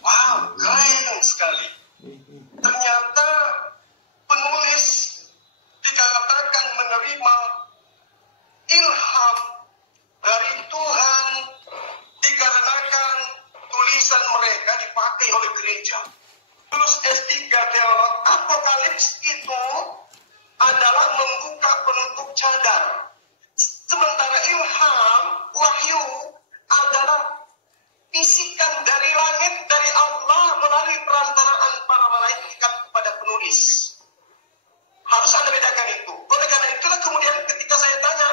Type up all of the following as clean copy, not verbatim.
Wow, keren sekali. Ternyata penulis dikatakan menerima ilham dari Tuhan dikarenakan tulisan mereka dipakai oleh gereja. Terus S3 teolog, Apokalips itu adalah membuka penutup cadar. Sementara ilham, wahyu adalah bisikan dari langit, dari Allah melalui perantaraan para malaikat kepada penulis. Harus Anda bedakan itu. Oleh karena itulah kemudian ketika saya tanya,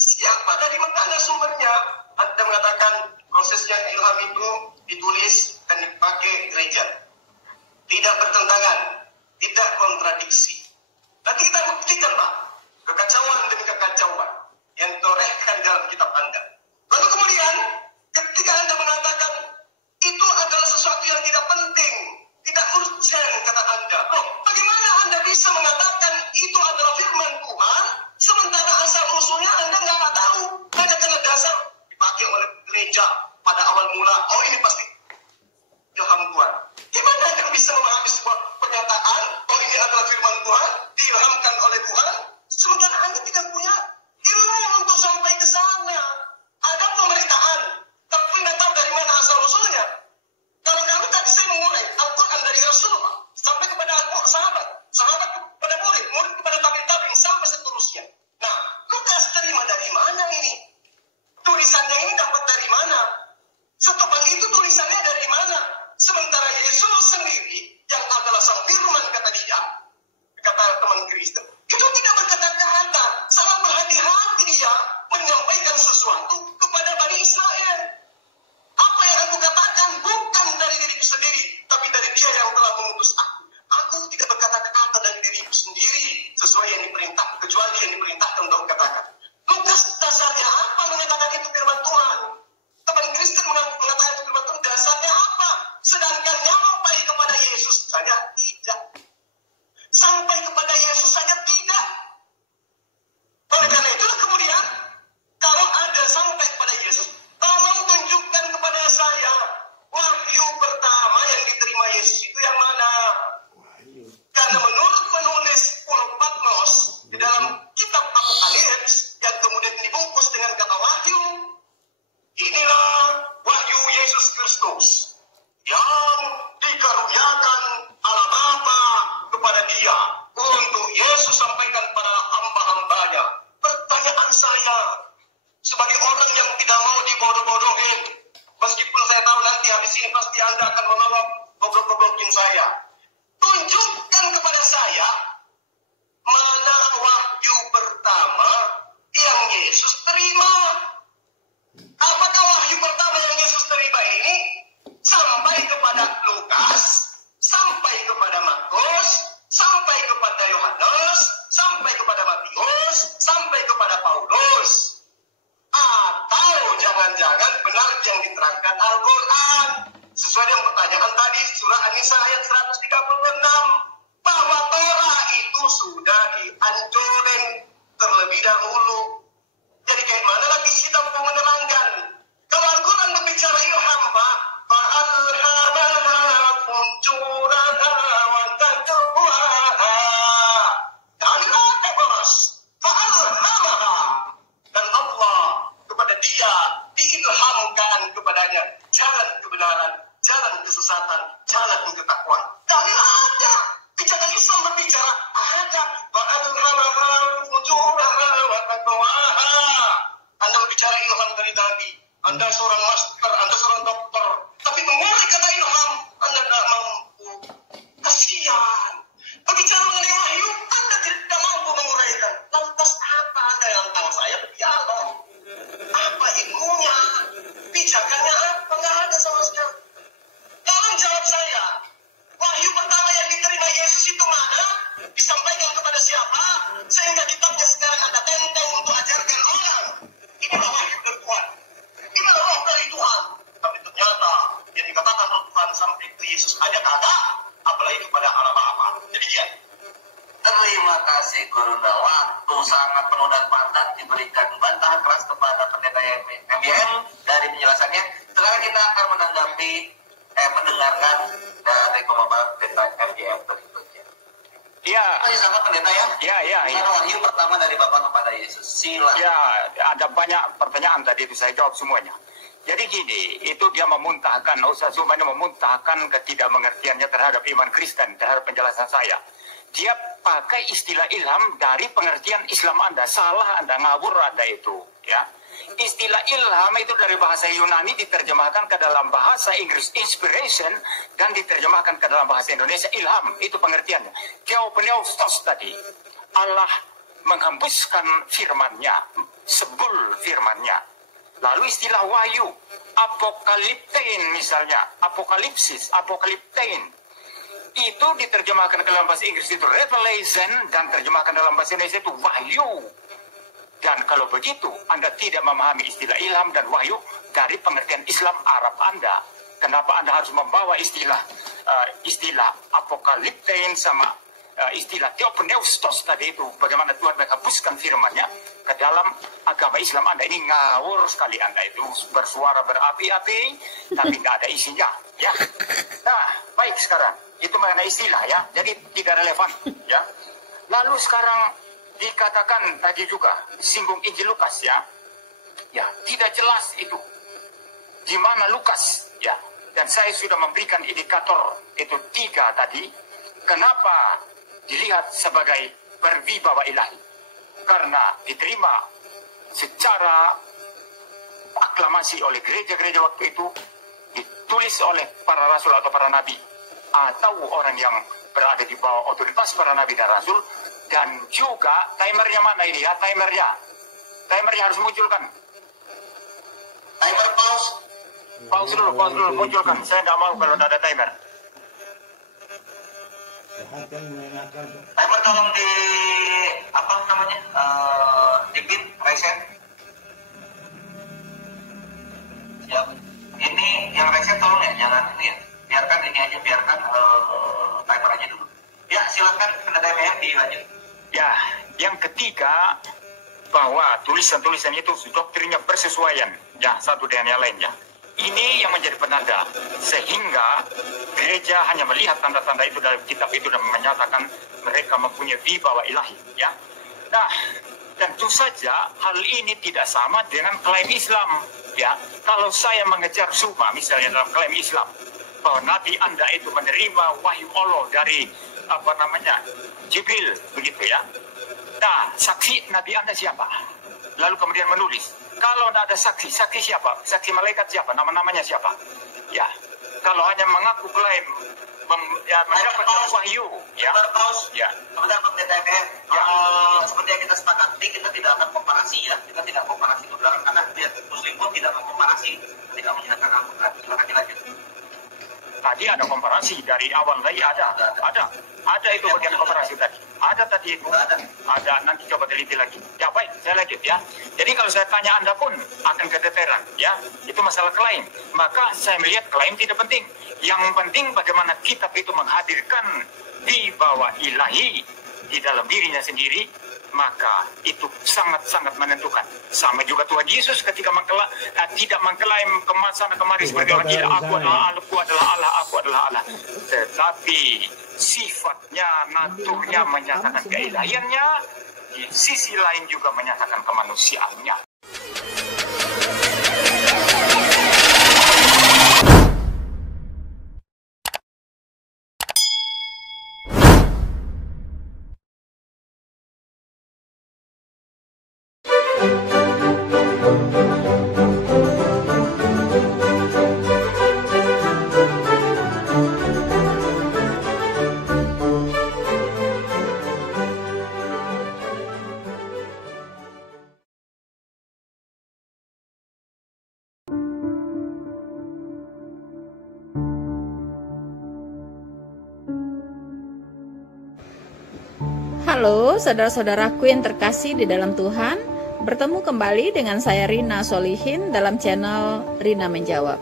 siapa, dari mana sumbernya? Anda mengatakan prosesnya ilham itu ditulis dan dipakai gereja. Tidak bertentangan, tidak kontradiksi. Nanti kita buktikan, Pak, kekacauan demi kekacauan yang ditorehkan dalam kitab Anda. Lalu kemudian ketika Anda mengatakan itu adalah sesuatu yang tidak penting, tidak urgent, kata Anda. Loh, bagaimana Anda bisa mengatakan itu adalah firman Tuhan, sementara asal-usulnya Anda nggak tahu? Hanya karena dasar dipakai oleh gereja pada awal mula. Oh, ini pasti ilham Tuhan. Gimana Anda bisa memahami sebuah pernyataan, oh ini adalah firman Tuhan, diilhamkan oleh Tuhan, sementara Anda tidak punya ilmu untuk sampai ke sana? Ada pemberitaan, tapi nggak tahu dari mana asal-usulnya. Kalau kami tadi saya mengulai Al-Quran dari Rasulullah sampai kepada Al-Quran sahabat, sahabat kepada murid, murid kepada tabin-tabin sampai seterusnya. Nah, Lukas terima dari mana ini? Tulisannya ini dapat dari mana? Setebal itu tulisannya dari mana? Sementara Yesus sendiri yang adalah sang firman, kata dia, kata teman Kristen, itu tidak berkata-kata, sangat berhati-hati dia menyampaikan sesuatu kepada Bani Israel. Apa yang aku katakan bukan dari diriku sendiri, tapi dari Dia yang telah mengutus aku. Aku tidak berkata-kata dari diriku sendiri sesuai yang diperintah, kecuali yang diperintahkan untuk katakan. Lukas dasarnya apa mengatakan itu firman Tuhan? Teman Kristen mengatakan itu firman Tuhan, dasarnya apa? Sedangkan sampai kepada Yesus saja tidak. Sampai kepada Yesus saja tidak. Oleh karena itulah kemudian, kalau ada sampai kepada Yesus, tolong tunjukkan kepada saya wahyu pertama yang diterima Yesus itu yang mana? Karena menurut penulis Pulau Patmos di dalam kitab Apokalips yang kemudian dibungkus dengan kata wahyu, inilah wahyu Yesus Kristus yang dikaruniakan Allah Bapa kepada Dia untuk Yesus sampaikan pada hamba-hambanya. Pertanyaan saya, sebagai orang yang tidak mau dibodoh-bodohin, meskipun saya tahu nanti habis ini pasti Anda akan menolak goblok-goblokin saya, tunjukkan kepada saya mana wahyu pertama yang Yesus terima. Apakah wahyu pertama yang Yesus terima ini sampai kepada Lukas, sampai kepada Markus, sampai kepada Yohanes, sampai kepada Matius, sampai kepada Paulus? Atau jangan-jangan benar yang diterangkan Al-Quran sesuai dengan pertanyaan tadi surah An-Nisa ayat 136, bahwa Torah itu sudah dihancurin terlebih dahulu. Jadi kayak mana lagi kita mau menerangkan? Kalau Al-Quran berbicara ilham, Pak, fa'alhamaha funjuraha wa taqwaha. Kalimat bos, fa'alhamaha. Dan Allah kepada Dia diilhamkan kepadanya jalan kebenaran, jalan kesesatan, jalan ketakwaan. Dalil ada. Kejagaan Islam berbicara ada. Fa'alhamaha funjuraha wa taqwaha. Anda berbicara ilham dari Nabi. Anda seorang master, Anda seorang dokter, tapi mengulai kata ilham, Anda Yesus aja kagak, apalagi kepada Allah Bapa. Demikian. Terima kasih Gurunda. Waktu sangat penuh dan padat diberikan bantahan keras kepada pendeta MBM dari penjelasannya. Sekarang kita akan mendengarkan dari Bapak Pendeta MBM berikutnya. Ya. Masih sama pendeta ya? Ya. Wahyu pertama dari Bapak kepada Yesus. Silakan. Ya, ada banyak pertanyaan tadi itu saya jawab semuanya. Jadi gini, itu dia memuntahkan, Ustaz Zuma ini memuntahkan ketidakmengertiannya terhadap iman Kristen, terhadap penjelasan saya. Dia pakai istilah ilham dari pengertian Islam Anda. Salah Anda, ngawur Anda itu. Ya. Istilah ilham itu dari bahasa Yunani diterjemahkan ke dalam bahasa Inggris inspiration dan diterjemahkan ke dalam bahasa Indonesia ilham. Itu pengertiannya. Theopneustos tadi. Allah menghembuskan firman-Nya, sebul firman-Nya. Lalu istilah wahyu, apokaliptein misalnya, apokalipsis, apokaliptein. Itu diterjemahkan ke dalam bahasa Inggris itu revelation dan terjemahkan dalam bahasa Indonesia itu wahyu. Dan kalau begitu, Anda tidak memahami istilah ilham dan wahyu dari pengertian Islam Arab Anda. Kenapa Anda harus membawa istilah apokaliptein sama istilah theopneustos tadi itu? Bagaimana Tuhan menghapuskan firman-Nya ke dalam agama Islam Anda? Ini ngawur sekali Anda itu, bersuara berapi-api, tapi tidak ada isinya. Ya. Nah, baik sekarang. Itu mengenai istilah ya, jadi tidak relevan. Ya. Lalu sekarang dikatakan tadi juga singgung Injil Lukas ya, ya tidak jelas itu di mana Lukas ya. Dan saya sudah memberikan indikator itu 3 tadi. Kenapa dilihat sebagai berwibawa ilahi? Karena diterima secara aklamasi oleh gereja-gereja waktu itu, ditulis oleh para rasul atau para nabi, atau orang yang berada di bawah otoritas para nabi dan rasul. Dan juga timernya mana ini ya, timernya harus munculkan. Timer Pause dulu, munculkan. Saya tidak mau kalau tidak ada timer. Timer tolong di di pin reset. Siap. Ini yang reset tolong ya, jangan ini ya. Biarkan timer aja dulu. Ya, silakan pendeta MBM dilanjut. Ya, yang ketiga bahwa tulisan-tulisan itu doktrinnya bersesuaian ya satu dengan yang lainnya. Ini yang menjadi penanda sehingga gereja hanya melihat tanda-tanda itu dalam kitab itu dan menyatakan mereka mempunyai wibawa ilahi ya. Nah, tentu saja hal ini tidak sama dengan klaim Islam ya. Kalau saya mengejar Zuma misalnya dalam klaim Islam bahwa Nabi Anda itu menerima wahyu Allah dari Jibril begitu ya. Nah, saksi Nabi Anda siapa? Lalu kemudian menulis. Kalau tidak ada saksi siapa? Saksi malaikat siapa? Nama-namanya siapa? Ya. Kalau hanya mengaku klaim mendapatkan wahyu ya. Ya. Seperti yang kita sepakati, kita tidak akan komparasi ya. Kita tidak komparasi ke belakang karena Muslim pun tidak mengkomparasi, tidak menyatakan Al-Quran. Silakan dilanjut. Tadi ada komparasi dari awal tadi ada itu bagian komparasi tadi. Ada tadi itu. Ada, nanti coba teliti lagi. Ya baik, saya lanjut ya. Jadi kalau saya tanya Anda pun akan keteteran ya. Itu masalah klaim. Maka saya melihat klaim tidak penting. Yang penting bagaimana kitab itu menghadirkan wibawa ilahi di dalam dirinya sendiri, maka itu sangat-sangat menentukan. Sama juga Tuhan Yesus ketika tidak mengklaim sana kemari sebagai orang gila, aku adalah Allah. Tetapi sifatnya, naturnya menyatakan keilahiannya, di sisi lain juga menyatakan kemanusiaannya. Halo saudara-saudaraku yang terkasih di dalam Tuhan. Bertemu kembali dengan saya Rina Solihin dalam channel Rina Menjawab.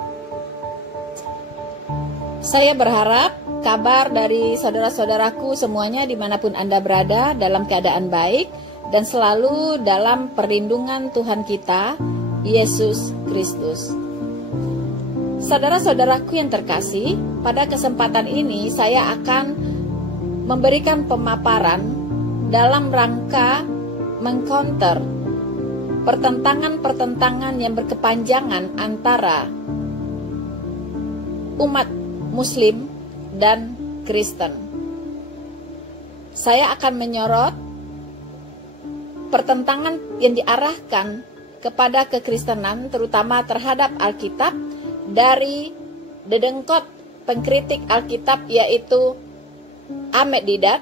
Saya berharap kabar dari saudara-saudaraku semuanya dimanapun Anda berada dalam keadaan baik dan selalu dalam perlindungan Tuhan kita, Yesus Kristus. Saudara-saudaraku yang terkasih, pada kesempatan ini saya akan memberikan pemaparan dalam rangka mengcounter pertentangan-pertentangan yang berkepanjangan antara umat Muslim dan Kristen. Saya akan menyorot pertentangan yang diarahkan kepada kekristenan, terutama terhadap Alkitab, dari dedengkot pengkritik Alkitab yaitu Ahmed Deedat,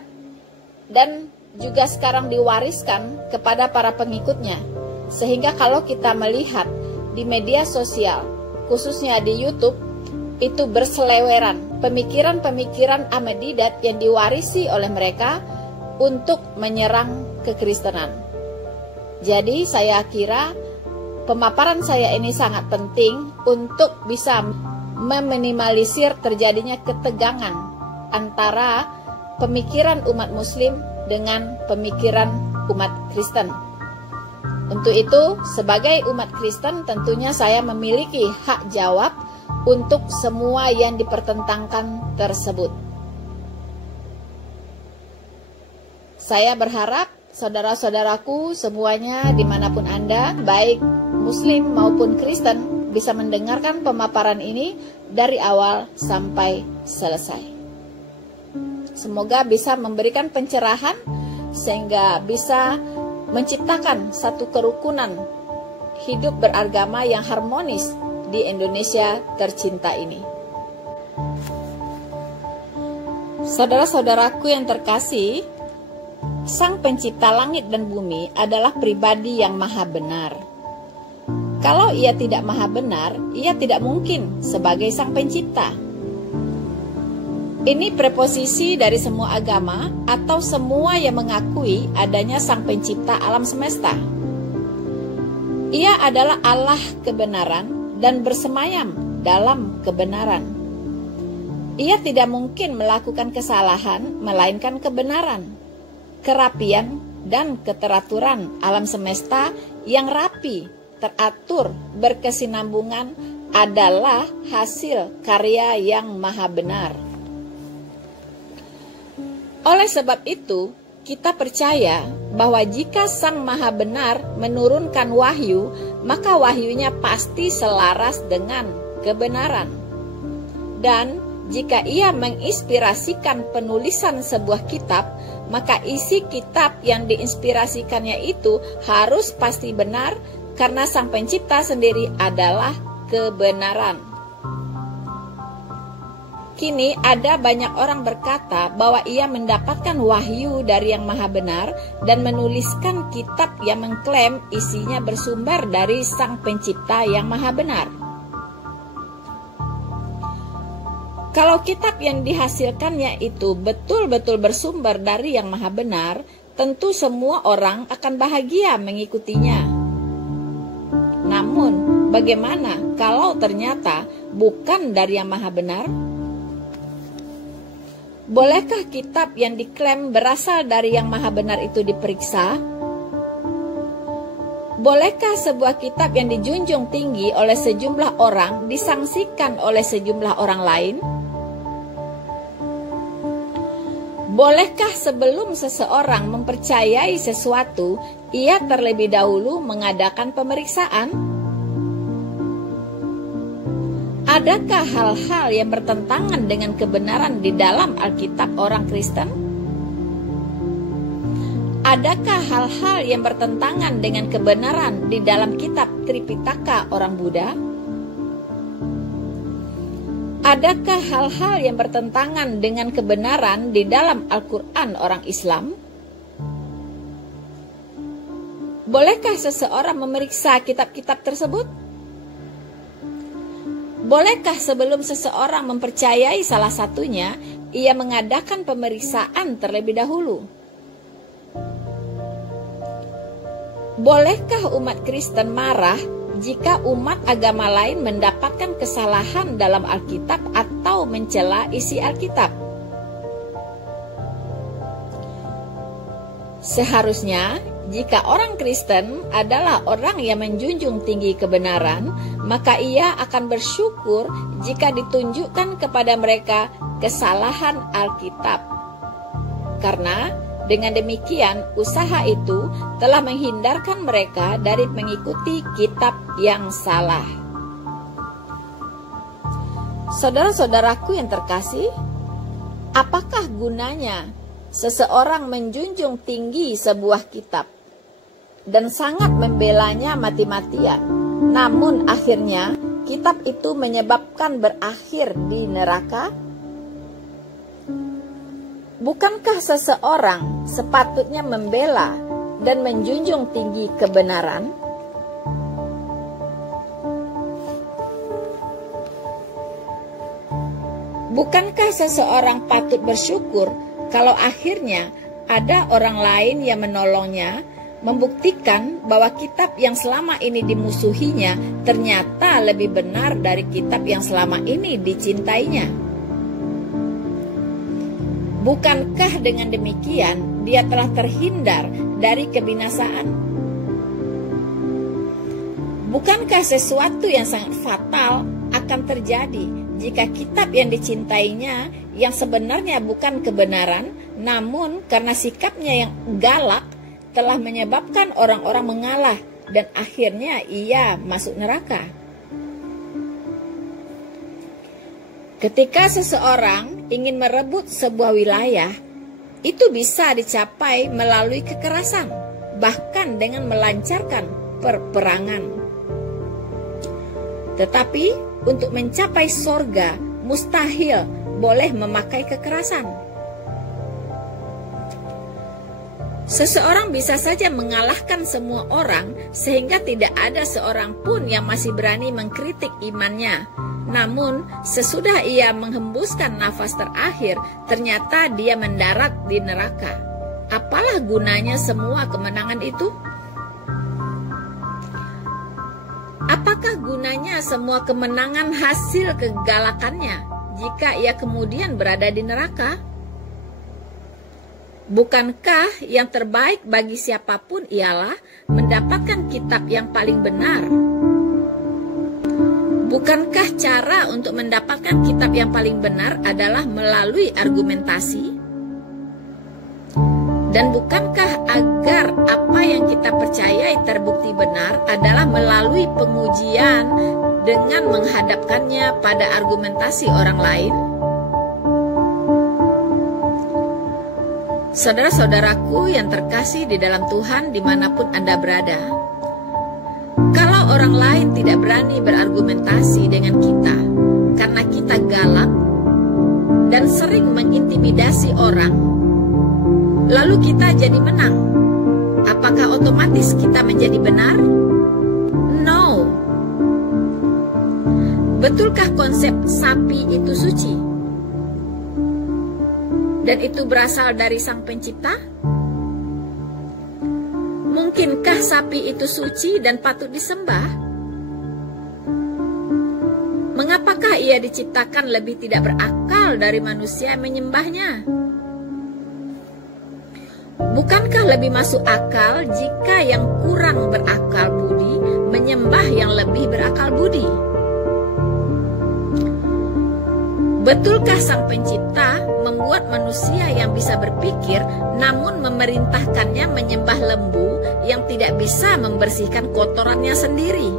dan juga sekarang diwariskan kepada para pengikutnya. Sehingga kalau kita melihat di media sosial, khususnya di YouTube, itu berseleweran pemikiran-pemikiran Ahmed Deedat yang diwarisi oleh mereka untuk menyerang kekristenan. Jadi saya kira pemaparan saya ini sangat penting untuk bisa meminimalisir terjadinya ketegangan antara pemikiran umat Muslim dengan pemikiran umat Kristen. Untuk itu, sebagai umat Kristen tentunya saya memiliki hak jawab untuk semua yang dipertentangkan tersebut. Saya berharap saudara-saudaraku semuanya dimanapun Anda, baik Muslim maupun Kristen, bisa mendengarkan pemaparan ini dari awal sampai selesai. Semoga bisa memberikan pencerahan sehingga bisa menciptakan satu kerukunan hidup beragama yang harmonis di Indonesia tercinta ini. Saudara-saudaraku yang terkasih, Sang Pencipta langit dan bumi adalah pribadi yang maha benar. Kalau ia tidak maha benar, ia tidak mungkin sebagai Sang Pencipta. Ini preposisi dari semua agama atau semua yang mengakui adanya Sang Pencipta alam semesta. Ia adalah Allah kebenaran dan bersemayam dalam kebenaran. Ia tidak mungkin melakukan kesalahan, melainkan kebenaran, kerapian, dan keteraturan alam semesta yang rapi, teratur, berkesinambungan adalah hasil karya yang maha benar. Oleh sebab itu, kita percaya bahwa jika Sang Maha Benar menurunkan wahyu, maka wahyunya pasti selaras dengan kebenaran. Dan jika ia menginspirasikan penulisan sebuah kitab, maka isi kitab yang diinspirasikannya itu harus pasti benar, karena Sang Pencipta sendiri adalah kebenaran. Kini ada banyak orang berkata bahwa ia mendapatkan wahyu dari Yang Maha Benar dan menuliskan kitab yang mengklaim isinya bersumber dari Sang Pencipta yang Maha Benar. Kalau kitab yang dihasilkannya itu betul-betul bersumber dari Yang Maha Benar, tentu semua orang akan bahagia mengikutinya. Namun, bagaimana kalau ternyata bukan dari Yang Maha Benar? Bolehkah kitab yang diklaim berasal dari Yang Maha Benar itu diperiksa? Bolehkah sebuah kitab yang dijunjung tinggi oleh sejumlah orang disangsikan oleh sejumlah orang lain? Bolehkah sebelum seseorang mempercayai sesuatu, ia terlebih dahulu mengadakan pemeriksaan? Adakah hal-hal yang bertentangan dengan kebenaran di dalam Alkitab orang Kristen? Adakah hal-hal yang bertentangan dengan kebenaran di dalam kitab Tripitaka orang Buddha? Adakah hal-hal yang bertentangan dengan kebenaran di dalam Al-Quran orang Islam? Bolehkah seseorang memeriksa kitab-kitab tersebut? Bolehkah sebelum seseorang mempercayai salah satunya, ia mengadakan pemeriksaan terlebih dahulu? Bolehkah umat Kristen marah jika umat agama lain mendapatkan kesalahan dalam Alkitab atau mencela isi Alkitab. Seharusnya, jika orang Kristen adalah orang yang menjunjung tinggi kebenaran, maka ia akan bersyukur jika ditunjukkan kepada mereka kesalahan Alkitab. Karena dengan demikian, usaha itu telah menghindarkan mereka dari mengikuti kitab yang salah. Saudara-saudaraku yang terkasih, apakah gunanya seseorang menjunjung tinggi sebuah kitab dan sangat membelanya mati-matian, namun akhirnya kitab itu menyebabkan berakhir di neraka? Bukankah seseorang sepatutnya membela dan menjunjung tinggi kebenaran? Bukankah seseorang patut bersyukur kalau akhirnya ada orang lain yang menolongnya, membuktikan bahwa kitab yang selama ini dimusuhinya ternyata lebih benar dari kitab yang selama ini dicintainya? Bukankah dengan demikian dia telah terhindar dari kebinasaan? Bukankah sesuatu yang sangat fatal akan terjadi jika kitab yang dicintainya yang sebenarnya bukan kebenaran, namun karena sikapnya yang galak telah menyebabkan orang-orang mengalah dan akhirnya ia masuk neraka? Ketika seseorang ingin merebut sebuah wilayah, itu bisa dicapai melalui kekerasan, bahkan dengan melancarkan perperangan. Tetapi untuk mencapai sorga, mustahil boleh memakai kekerasan. Seseorang bisa saja mengalahkan semua orang sehingga tidak ada seorang pun yang masih berani mengkritik imannya. Namun, sesudah ia menghembuskan nafas terakhir, ternyata dia mendarat di neraka. Apalah gunanya semua kemenangan itu? Apakah gunanya semua kemenangan hasil kegalakannya jika ia kemudian berada di neraka? Bukankah yang terbaik bagi siapapun ialah mendapatkan kitab yang paling benar? Bukankah cara untuk mendapatkan kitab yang paling benar adalah melalui argumentasi? Dan bukankah agar apa yang kita percayai terbukti benar adalah melalui pengujian dengan menghadapkannya pada argumentasi orang lain? Saudara-saudaraku yang terkasih di dalam Tuhan dimanapun Anda berada, kalau orang lain tidak berani berargumentasi dengan kita karena kita galak dan sering mengintimidasi orang, lalu kita jadi menang, apakah otomatis kita menjadi benar? No. Betulkah konsep sapi itu suci? Dan itu berasal dari Sang Pencipta? Mungkinkah sapi itu suci dan patut disembah? Mengapakah ia diciptakan lebih tidak berakal dari manusia yang menyembahnya? Bukankah lebih masuk akal jika yang kurang berakal budi menyembah yang lebih berakal budi? Betulkah Sang Pencipta membuat manusia yang bisa berpikir namun memerintahkannya menyembah lembu yang tidak bisa membersihkan kotorannya sendiri?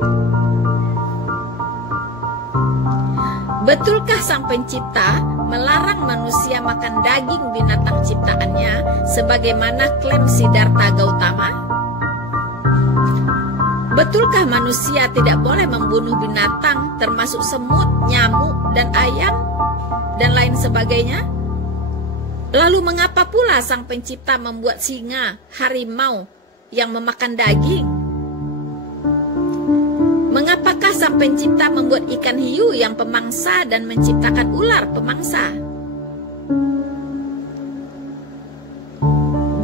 Betulkah Sang Pencipta melarang manusia makan daging binatang ciptaannya sebagaimana klaim Siddhartha Gautama? Betulkah manusia tidak boleh membunuh binatang termasuk semut, nyamuk, dan ayam? Dan lain sebagainya? Lalu mengapa pula Sang Pencipta membuat singa, harimau yang memakan daging? Mengapakah Sang Pencipta membuat ikan hiu yang pemangsa dan menciptakan ular pemangsa?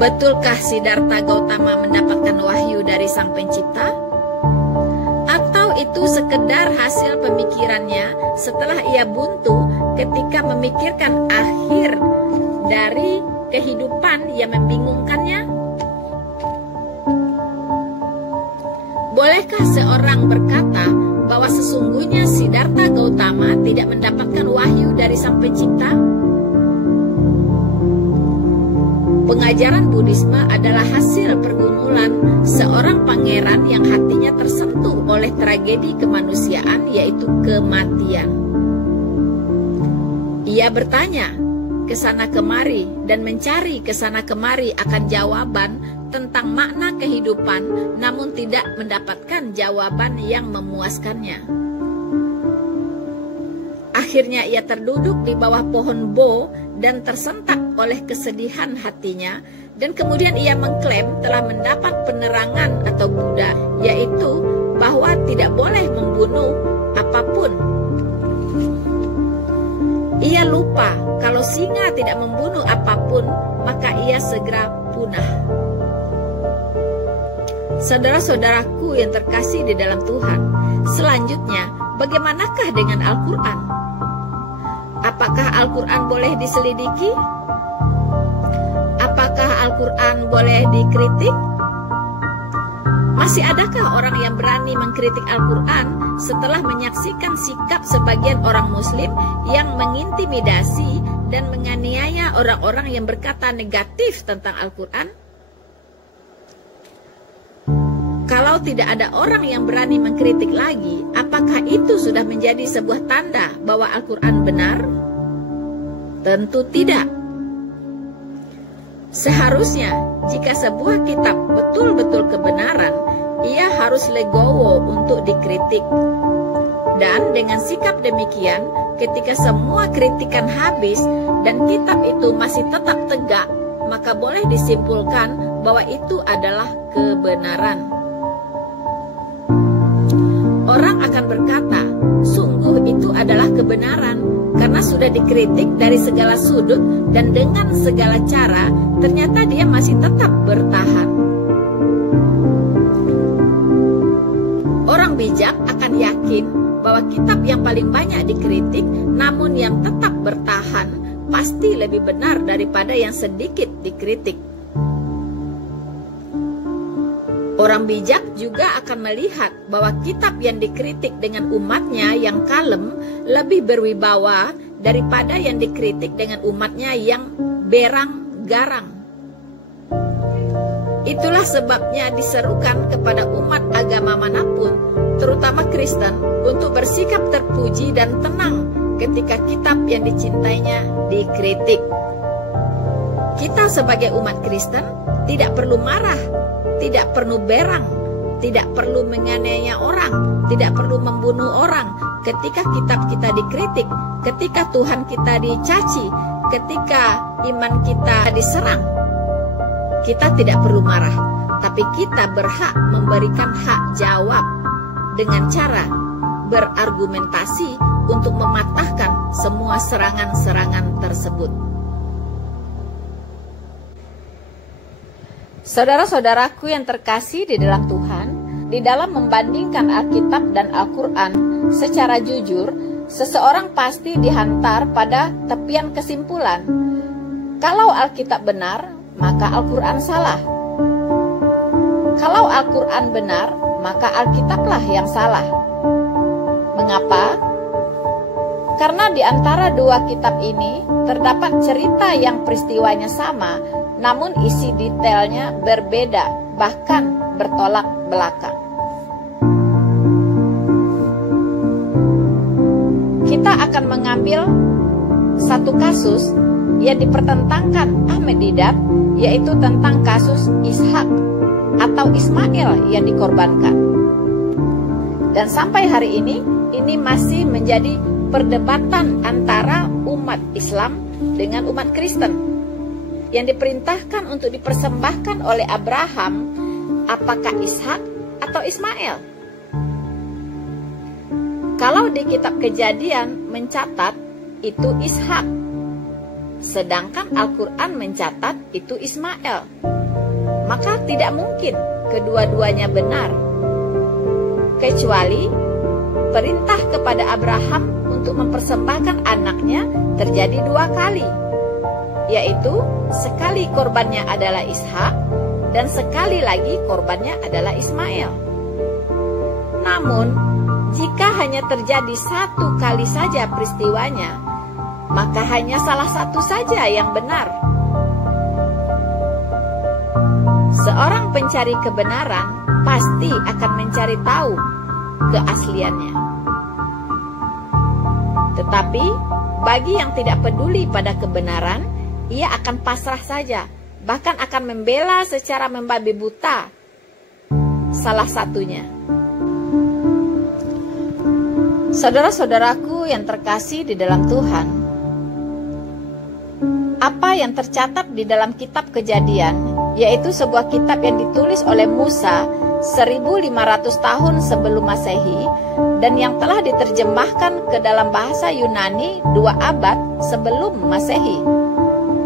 Betulkah Siddhartha Gautama mendapatkan wahyu dari Sang Pencipta? Atau itu sekedar hasil pemikirannya setelah ia buntu ketika memikirkan akhir dari kehidupan yang membingungkannya? Bolehkah seorang berkata bahwa sesungguhnya Siddhartha Gautama tidak mendapatkan wahyu dari Sang Pencipta? Pengajaran Buddhisme adalah hasil pergumulan seorang pangeran yang hatinya tersentuh oleh tragedi kemanusiaan, yaitu kematian. Ia bertanya kesana kemari dan mencari kesana kemari akan jawaban tentang makna kehidupan, namun tidak mendapatkan jawaban yang memuaskannya. Akhirnya ia terduduk di bawah pohon bo dan tersentak oleh kesedihan hatinya, dan kemudian ia mengklaim telah mendapat penerangan atau Buddha, yaitu bahwa tidak boleh membunuh apapun. Ia lupa kalau singa tidak membunuh apapun, maka ia segera punah. Saudara-saudaraku yang terkasih di dalam Tuhan, selanjutnya bagaimanakah dengan Al-Quran? Apakah Al-Quran boleh diselidiki? Apakah Al-Quran boleh dikritik? Masih adakah orang yang berani mengkritik Al-Quran setelah menyaksikan sikap sebagian orang Muslim yang mengintimidasi dan menganiaya orang-orang yang berkata negatif tentang Al-Quran? Kalau tidak ada orang yang berani mengkritik lagi, apakah itu sudah menjadi sebuah tanda bahwa Al-Quran benar? Tentu tidak. Seharusnya, jika sebuah kitab betul-betul kebenaran, ia harus legowo untuk dikritik. Dan dengan sikap demikian, ketika semua kritikan habis dan kitab itu masih tetap tegak, maka boleh disimpulkan bahwa itu adalah kebenaran. Orang akan berkata, sungguh itu adalah kebenaran, karena sudah dikritik dari segala sudut dan dengan segala cara, ternyata dia masih tetap bertahan. Orang bijak akan yakin bahwa kitab yang paling banyak dikritik, namun yang tetap bertahan, pasti lebih benar daripada yang sedikit dikritik. Orang bijak juga akan melihat bahwa kitab yang dikritik dengan umatnya yang kalem lebih berwibawa daripada yang dikritik dengan umatnya yang berang garang. Itulah sebabnya diserukan kepada umat agama manapun, terutama Kristen, untuk bersikap terpuji dan tenang ketika kitab yang dicintainya dikritik. Kita sebagai umat Kristen tidak perlu marah, tidak perlu berang, tidak perlu menganiaya orang, tidak perlu membunuh orang ketika kitab kita dikritik, ketika Tuhan kita dicaci, ketika iman kita diserang. Kita tidak perlu marah, tapi kita berhak memberikan hak jawab dengan cara berargumentasi untuk mematahkan semua serangan-serangan tersebut. Saudara-saudaraku yang terkasih di dalam Tuhan, di dalam membandingkan Alkitab dan Al-Quran secara jujur, seseorang pasti dihantar pada tepian kesimpulan. Kalau Alkitab benar, maka Al-Quran salah. Kalau Al-Quran benar, maka Alkitablah yang salah. Mengapa? Karena di antara dua kitab ini terdapat cerita yang peristiwanya sama, namun isi detailnya berbeda, bahkan bertolak belakang. Kita akan mengambil satu kasus yang dipertentangkan Ahmed Didat, yaitu tentang kasus Ishak atau Ismail yang dikorbankan. Dan sampai hari ini masih menjadi perdebatan antara umat Islam dengan umat Kristen, yang diperintahkan untuk dipersembahkan oleh Abraham, apakah Ishak atau Ismail? Kalau di kitab Kejadian mencatat itu Ishak, sedangkan Al-Quran mencatat itu Ismail, maka tidak mungkin kedua-duanya benar, kecuali perintah kepada Abraham untuk mempersembahkan anaknya terjadi 2 kali, yaitu sekali korbannya adalah Ishak dan sekali lagi korbannya adalah Ismail. Namun, jika hanya terjadi 1 kali saja peristiwanya, maka hanya salah satu saja yang benar. Seorang pencari kebenaran pasti akan mencari tahu keasliannya. Tetapi bagi yang tidak peduli pada kebenaran, ia akan pasrah saja, bahkan akan membela secara membabi buta salah satunya. Saudara-saudaraku yang terkasih di dalam Tuhan, apa yang tercatat di dalam kitab Kejadian, yaitu sebuah kitab yang ditulis oleh Musa 1500 tahun sebelum Masehi dan yang telah diterjemahkan ke dalam bahasa Yunani 2 abad sebelum Masehi,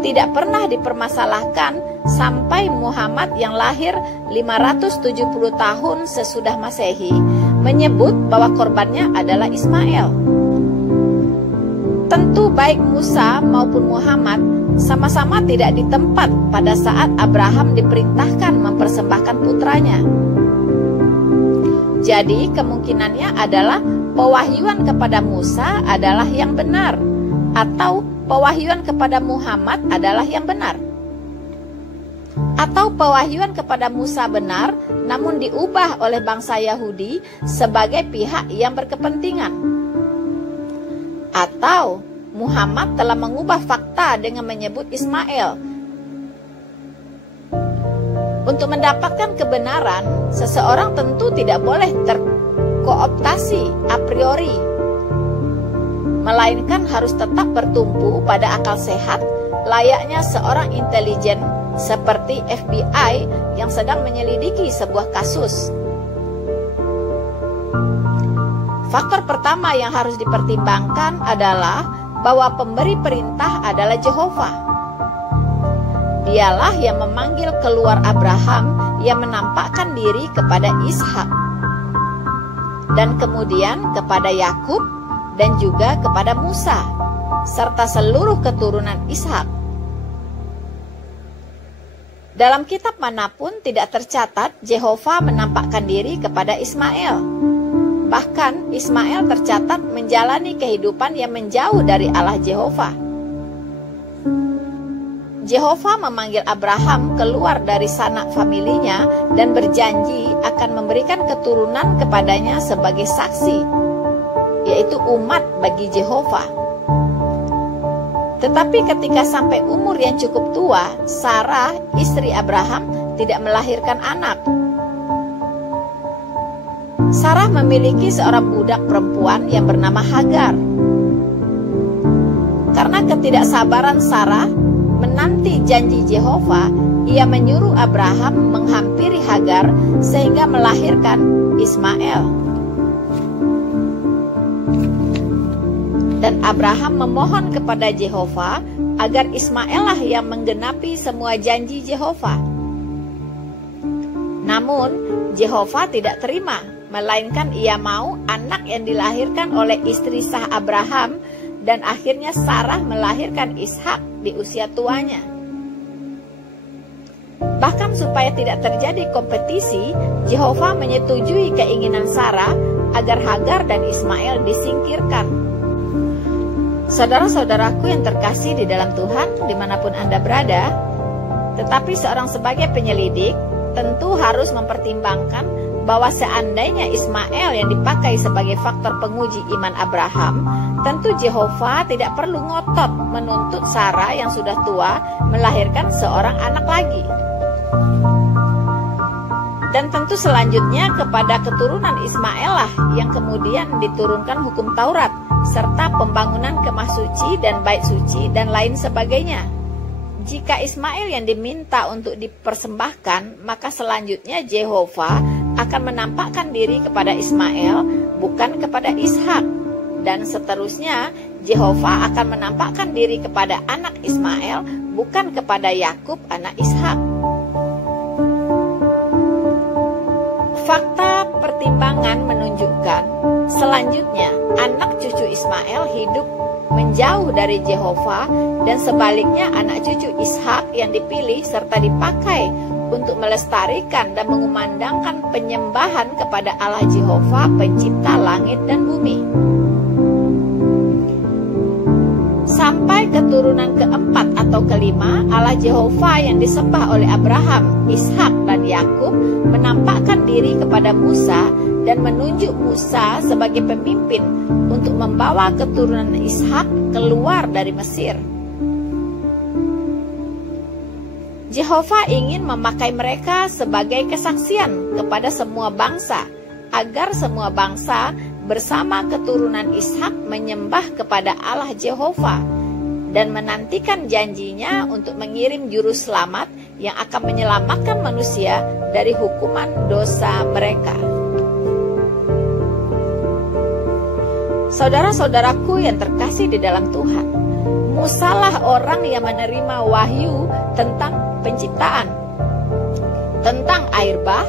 tidak pernah dipermasalahkan sampai Muhammad yang lahir 570 tahun sesudah Masehi menyebut bahwa korbannya adalah Ismail. Tentu baik Musa maupun Muhammad sama-sama tidak di tempat pada saat Abraham diperintahkan mempersembahkan putranya. Jadi kemungkinannya adalah pewahyuan kepada Musa adalah yang benar, atau pewahyuan kepada Muhammad adalah yang benar, atau pewahyuan kepada Musa benar namun diubah oleh bangsa Yahudi sebagai pihak yang berkepentingan, atau Muhammad telah mengubah fakta dengan menyebut Ismail. Untuk mendapatkan kebenaran, seseorang tentu tidak boleh terkooptasi a priori, melainkan harus tetap bertumpu pada akal sehat layaknya seorang intelijen seperti FBI yang sedang menyelidiki sebuah kasus. Faktor pertama yang harus dipertimbangkan adalah bahwa pemberi perintah adalah Jehovah. Dialah yang memanggil keluar Abraham yang menampakkan diri kepada Ishak, dan kemudian kepada Yakub dan juga kepada Musa, serta seluruh keturunan Ishak. Dalam kitab manapun tidak tercatat Jehovah menampakkan diri kepada Ismail. Bahkan Ismail tercatat menjalani kehidupan yang menjauh dari Allah Jehovah. Jehovah memanggil Abraham keluar dari sanak familinya dan berjanji akan memberikan keturunan kepadanya sebagai saksi, yaitu umat bagi Jehovah. Tetapi ketika sampai umur yang cukup tua, Sarah, istri Abraham, tidak melahirkan anak. Sarah memiliki seorang budak perempuan yang bernama Hagar. Karena ketidaksabaran Sarah menanti janji Jehovah, ia menyuruh Abraham menghampiri Hagar sehingga melahirkan Ismail. Dan Abraham memohon kepada Jehovah agar Ismail lah yang menggenapi semua janji Jehovah. Namun Jehovah tidak terima, melainkan ia mau anak yang dilahirkan oleh istri sah Abraham, dan akhirnya Sarah melahirkan Ishak di usia tuanya. Bahkan supaya tidak terjadi kompetisi, Jehovah menyetujui keinginan Sarah agar Hagar dan Ismail disingkirkan. Saudara-saudaraku yang terkasih di dalam Tuhan, dimanapun Anda berada, tetapi seorang sebagai penyelidik tentu harus mempertimbangkan bahwa seandainya Ismail yang dipakai sebagai faktor penguji iman Abraham, tentu Jehovah tidak perlu ngotot menuntut Sarah yang sudah tua melahirkan seorang anak lagi. Dan tentu selanjutnya kepada keturunan Ismail lah yang kemudian diturunkan hukum Taurat, serta pembangunan kemah suci dan bait suci dan lain sebagainya. Jika Ismail yang diminta untuk dipersembahkan, maka selanjutnya Jehovah akan menampakkan diri kepada Ismail, bukan kepada Ishak. Dan seterusnya, Jehovah akan menampakkan diri kepada anak Ismail, bukan kepada Yakub anak Ishak. Fakta pertimbangan menunjukkan Selanjutnya, anak cucu Ismail hidup menjauh dari Yehova, dan sebaliknya anak cucu Ishak yang dipilih serta dipakai untuk melestarikan dan mengumandangkan penyembahan kepada Allah Yehova, pencipta langit dan bumi. Sampai keturunan keempat atau kelima, Allah Yehova yang disembah oleh Abraham, Ishak, dan Yakub menampakkan diri kepada Musa dan menunjuk Musa sebagai pemimpin untuk membawa keturunan Ishak keluar dari Mesir. Yehova ingin memakai mereka sebagai kesaksian kepada semua bangsa, agar semua bangsa bersama keturunan Ishak menyembah kepada Allah Yehova dan menantikan janjinya untuk mengirim juru selamat yang akan menyelamatkan manusia dari hukuman dosa mereka. Saudara-saudaraku yang terkasih di dalam Tuhan, Musalah orang yang menerima wahyu tentang penciptaan, tentang air bah,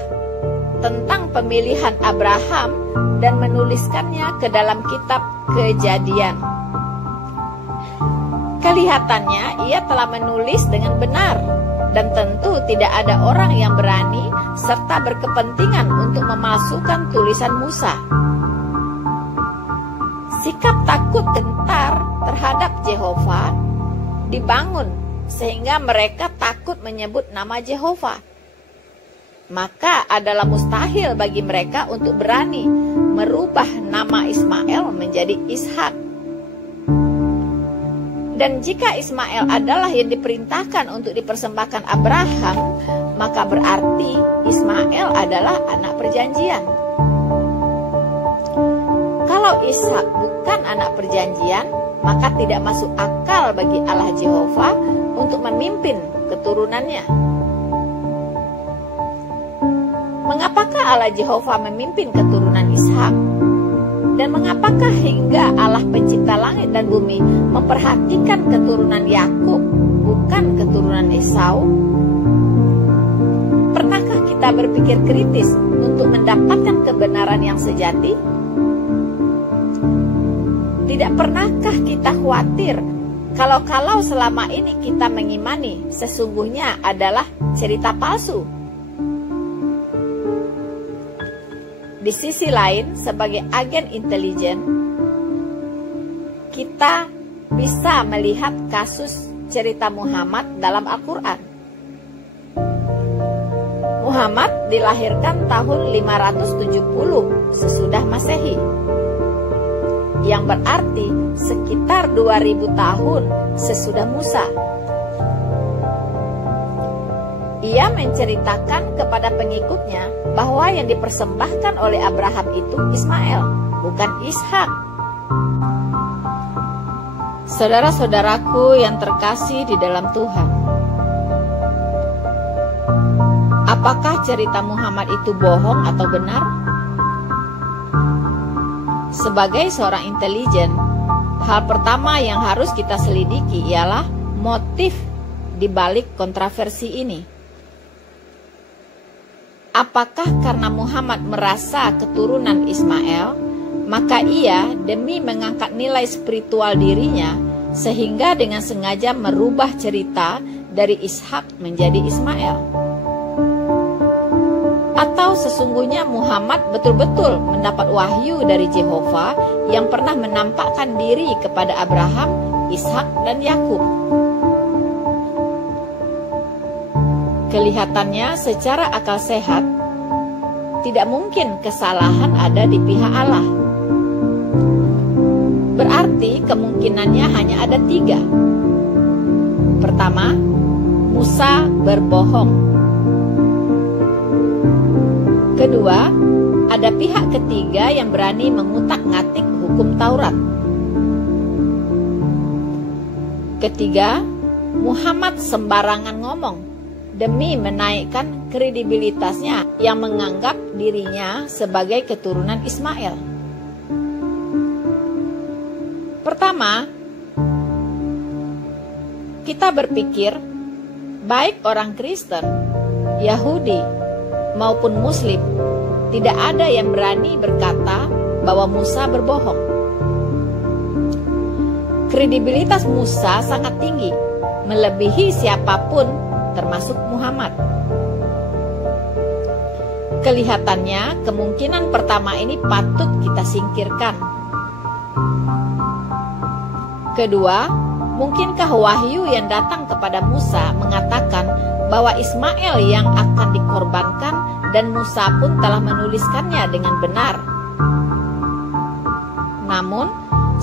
tentang pemilihan Abraham, dan menuliskannya ke dalam kitab Kejadian. Kelihatannya ia telah menulis dengan benar, dan tentu tidak ada orang yang berani serta berkepentingan untuk memalsukan tulisan Musa. Sikap takut gentar terhadap Yehova dibangun sehingga mereka takut menyebut nama Yehova. Maka adalah mustahil bagi mereka untuk berani merubah nama Ismail menjadi Ishak. Dan jika Ismail adalah yang diperintahkan untuk dipersembahkan Abraham, maka berarti Ismail adalah anak perjanjian. Kalau Ishak bukan anak perjanjian, maka tidak masuk akal bagi Allah Yehova untuk memimpin keturunannya. Mengapakah Allah Yehova memimpin keturunan Ishak? Dan mengapakah hingga Allah pencipta langit dan bumi memperhatikan keturunan Yakub, bukan keturunan Esau? Pernahkah kita berpikir kritis untuk mendapatkan kebenaran yang sejati? Tidak pernahkah kita khawatir kalau selama ini kita mengimani sesungguhnya adalah cerita palsu? Di sisi lain, sebagai agen intelijen, kita bisa melihat kasus cerita Muhammad dalam Al-Quran. Muhammad dilahirkan tahun 570 sesudah Masehi, yang berarti sekitar 2000 tahun sesudah Musa. Ia menceritakan kepada pengikutnya bahwa yang dipersembahkan oleh Abraham itu Ismail, bukan Ishak. Saudara-saudaraku yang terkasih di dalam Tuhan, apakah cerita Muhammad itu bohong atau benar? Sebagai seorang intelijen, hal pertama yang harus kita selidiki ialah motif di balik kontroversi ini. Apakah karena Muhammad merasa keturunan Ismail, maka ia demi mengangkat nilai spiritual dirinya, sehingga dengan sengaja merubah cerita dari Ishak menjadi Ismail? Atau sesungguhnya Muhammad betul-betul mendapat wahyu dari Yehova yang pernah menampakkan diri kepada Abraham, Ishak, dan Yakub? Kelihatannya secara akal sehat, tidak mungkin kesalahan ada di pihak Allah. Berarti kemungkinannya hanya ada 3. Pertama, Musa berbohong. Kedua, ada pihak ketiga yang berani mengutak-ngatik hukum Taurat. Ketiga, Muhammad sembarangan ngomong demi menaikkan kredibilitasnya yang menganggap dirinya sebagai keturunan Ismail. Pertama, kita berpikir baik orang Kristen, Yahudi, maupun Muslim, tidak ada yang berani berkata bahwa Musa berbohong. Kredibilitas Musa sangat tinggi, melebihi siapapun termasuk Muhammad. Kelihatannya kemungkinan pertama ini patut kita singkirkan. Kedua, mungkinkah wahyu yang datang kepada Musa mengatakan bahwa Ismail yang akan dikorbankan dan Musa pun telah menuliskannya dengan benar? Namun,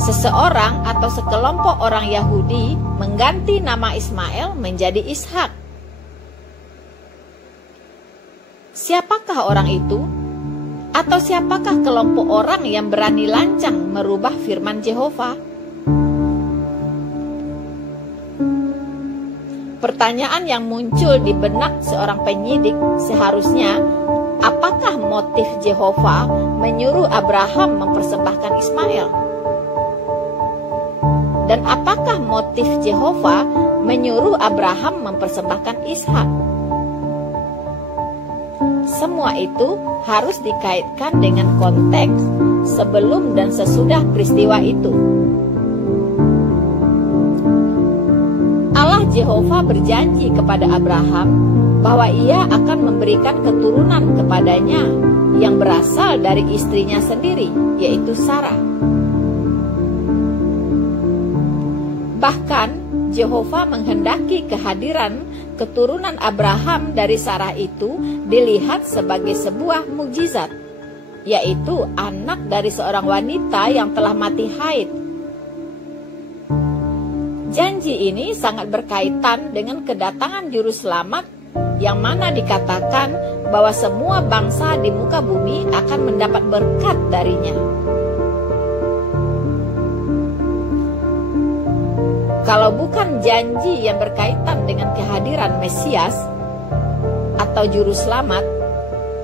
seseorang atau sekelompok orang Yahudi mengganti nama Ismail menjadi Ishak. Siapakah orang itu? Atau siapakah kelompok orang yang berani lancang merubah firman Yehova? Pertanyaan yang muncul di benak seorang penyidik seharusnya, apakah motif Yehova menyuruh Abraham mempersembahkan Ismail? Dan apakah motif Yehova menyuruh Abraham mempersembahkan Ishak? Semua itu harus dikaitkan dengan konteks sebelum dan sesudah peristiwa itu. Allah Yehova berjanji kepada Abraham bahwa Ia akan memberikan keturunan kepadanya yang berasal dari istrinya sendiri, yaitu Sarah. Bahkan Yehova menghendaki kehadiran keturunan Abraham dari Sarah itu dilihat sebagai sebuah mukjizat, yaitu anak dari seorang wanita yang telah mati haid. Janji ini sangat berkaitan dengan kedatangan juru selamat yang mana dikatakan bahwa semua bangsa di muka bumi akan mendapat berkat darinya. Kalau bukan janji yang berkaitan dengan kehadiran Mesias atau juru selamat,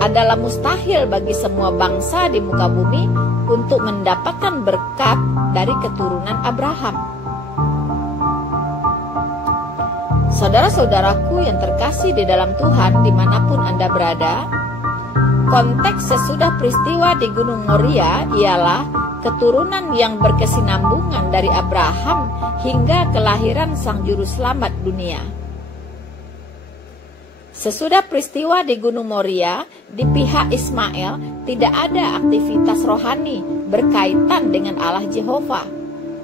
adalah mustahil bagi semua bangsa di muka bumi untuk mendapatkan berkat dari keturunan Abraham. Saudara-saudaraku yang terkasih di dalam Tuhan dimanapun Anda berada, konteks sesudah peristiwa di Gunung Moria ialah keturunan yang berkesinambungan dari Abraham hingga kelahiran Sang Juru Selamat dunia. Sesudah peristiwa di Gunung Moria, di pihak Ismail tidak ada aktivitas rohani berkaitan dengan Allah Yehova.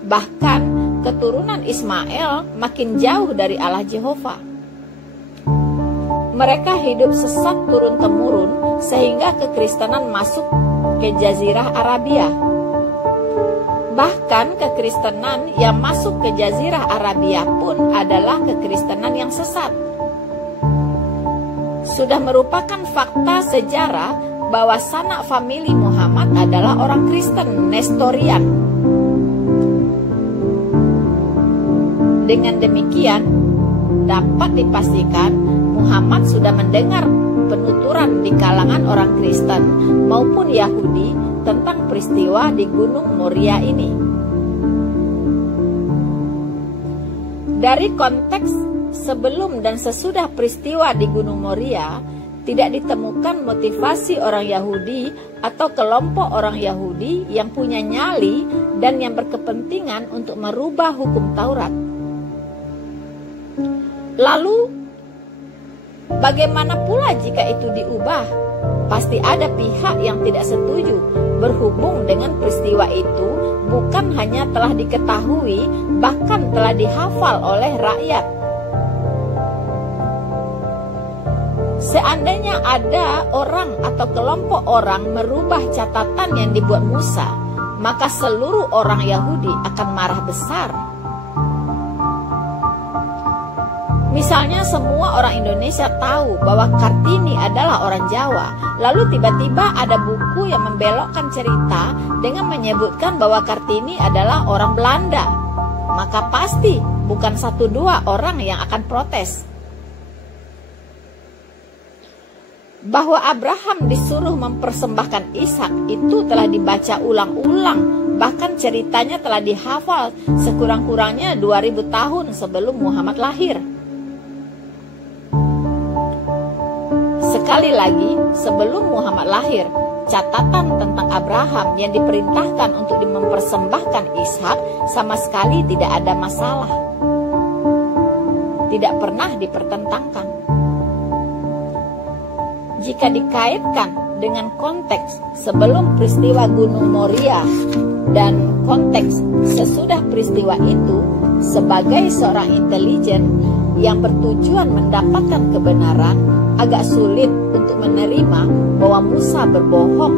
Bahkan keturunan Ismail makin jauh dari Allah Yehova. Mereka hidup sesat turun-temurun sehingga kekristenan masuk ke Jazirah Arabia. Bahkan kekristenan yang masuk ke Jazirah Arabia pun adalah kekristenan yang sesat. Sudah merupakan fakta sejarah bahwa sanak famili Muhammad adalah orang Kristen Nestorian. Dengan demikian, dapat dipastikan Muhammad sudah mendengar penuturan di kalangan orang Kristen maupun Yahudi tentang peristiwa di Gunung Moria ini. Dari konteks sebelum dan sesudah peristiwa di Gunung Moria, tidak ditemukan motivasi orang Yahudi atau kelompok orang Yahudi yang punya nyali dan yang berkepentingan untuk merubah hukum Taurat. Lalu, bagaimana pula jika itu diubah? Pasti ada pihak yang tidak setuju, berhubung dengan peristiwa itu bukan hanya telah diketahui, bahkan telah dihafal oleh rakyat. Seandainya ada orang atau kelompok orang merubah catatan yang dibuat Musa, maka seluruh orang Yahudi akan marah besar. Misalnya semua orang Indonesia tahu bahwa Kartini adalah orang Jawa, lalu tiba-tiba ada buku yang membelokkan cerita dengan menyebutkan bahwa Kartini adalah orang Belanda. Maka pasti bukan 1-2 orang yang akan protes. Bahwa Abraham disuruh mempersembahkan Ishak itu telah dibaca ulang-ulang, bahkan ceritanya telah dihafal sekurang-kurangnya 2000 tahun sebelum Muhammad lahir. Sekali lagi, sebelum Muhammad lahir, catatan tentang Abraham yang diperintahkan untuk mempersembahkan Ishak sama sekali tidak ada masalah. Tidak pernah dipertentangkan. Jika dikaitkan dengan konteks sebelum peristiwa Gunung Moria dan konteks sesudah peristiwa itu, sebagai seorang intelijen yang bertujuan mendapatkan kebenaran, agak sulit untuk menerima bahwa Musa berbohong,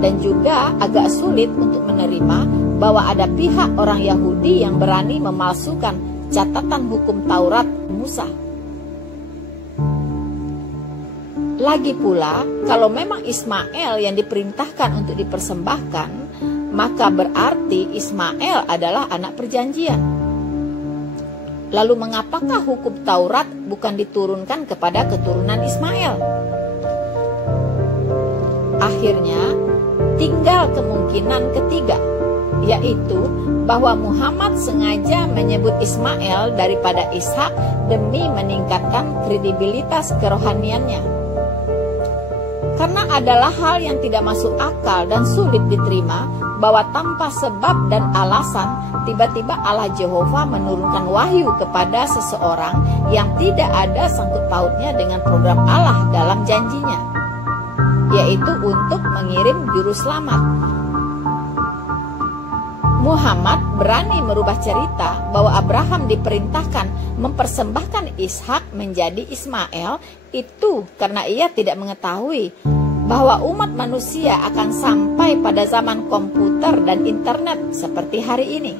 dan juga agak sulit untuk menerima bahwa ada pihak orang Yahudi yang berani memalsukan catatan hukum Taurat Musa. Lagi pula, kalau memang Ismail yang diperintahkan untuk dipersembahkan, maka berarti Ismail adalah anak perjanjian. Lalu mengapakah hukum Taurat bukan diturunkan kepada keturunan Ismail? Akhirnya, tinggal kemungkinan ketiga, yaitu bahwa Muhammad sengaja menyebut Ismail daripada Ishak demi meningkatkan kredibilitas kerohaniannya. Karena adalah hal yang tidak masuk akal dan sulit diterima bahwa tanpa sebab dan alasan tiba-tiba Allah Jehovah menurunkan wahyu kepada seseorang yang tidak ada sangkut pautnya dengan program Allah dalam janjinya, yaitu untuk mengirim juru selamat. Muhammad berani merubah cerita bahwa Abraham diperintahkan mempersembahkan Ishak menjadi Ismail itu karena ia tidak mengetahui bahwa umat manusia akan sampai pada zaman komputer dan internet seperti hari ini,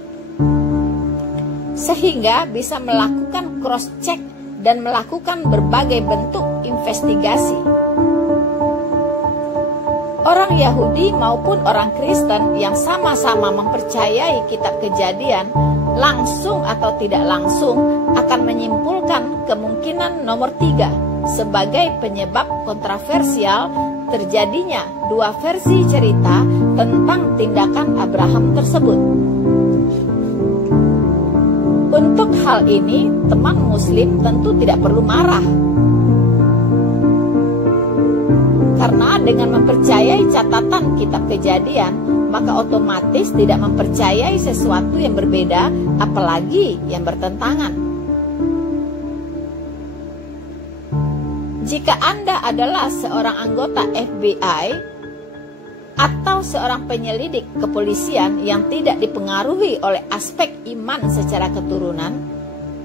sehingga bisa melakukan cross-check dan melakukan berbagai bentuk investigasi. Orang Yahudi maupun orang Kristen yang sama-sama mempercayai kitab Kejadian langsung atau tidak langsung akan menyimpulkan kemungkinan nomor 3 sebagai penyebab kontroversial terjadinya dua versi cerita tentang tindakan Abraham tersebut. Untuk hal ini, teman Muslim tentu tidak perlu marah. Karena dengan mempercayai catatan kitab Kejadian, maka otomatis tidak mempercayai sesuatu yang berbeda, apalagi yang bertentangan. Jika Anda adalah seorang anggota FBI atau seorang penyelidik kepolisian yang tidak dipengaruhi oleh aspek iman secara keturunan,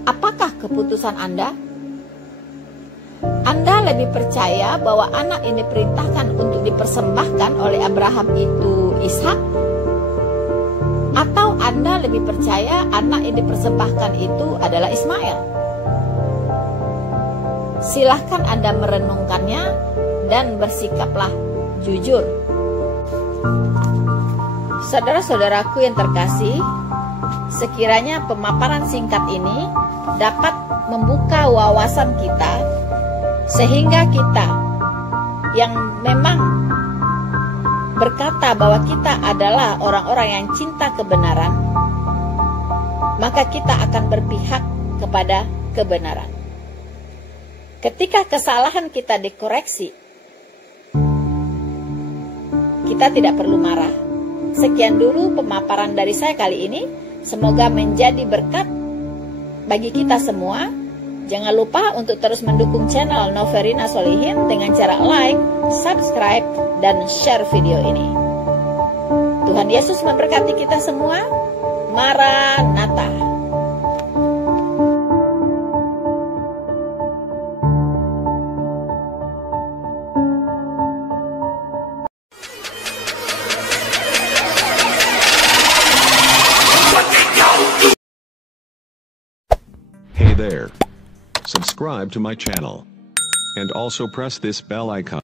apakah keputusan Anda? Anda lebih percaya bahwa anak yang diperintahkan untuk dipersembahkan oleh Abraham itu Ishak? Atau Anda lebih percaya anak yang dipersembahkan itu adalah Ismail? Silahkan Anda merenungkannya dan bersikaplah jujur. Saudara-saudaraku yang terkasih, sekiranya pemaparan singkat ini dapat membuka wawasan kita, sehingga kita yang memang berkata bahwa kita adalah orang-orang yang cinta kebenaran, maka kita akan berpihak kepada kebenaran. Ketika kesalahan kita dikoreksi, kita tidak perlu marah. Sekian dulu pemaparan dari saya kali ini. Semoga menjadi berkat bagi kita semua. Jangan lupa untuk terus mendukung channel Noverina Solihin dengan cara like, subscribe, dan share video ini. Tuhan Yesus memberkati kita semua. Maranatha. Hey there. Subscribe to my channel. And also press this bell icon.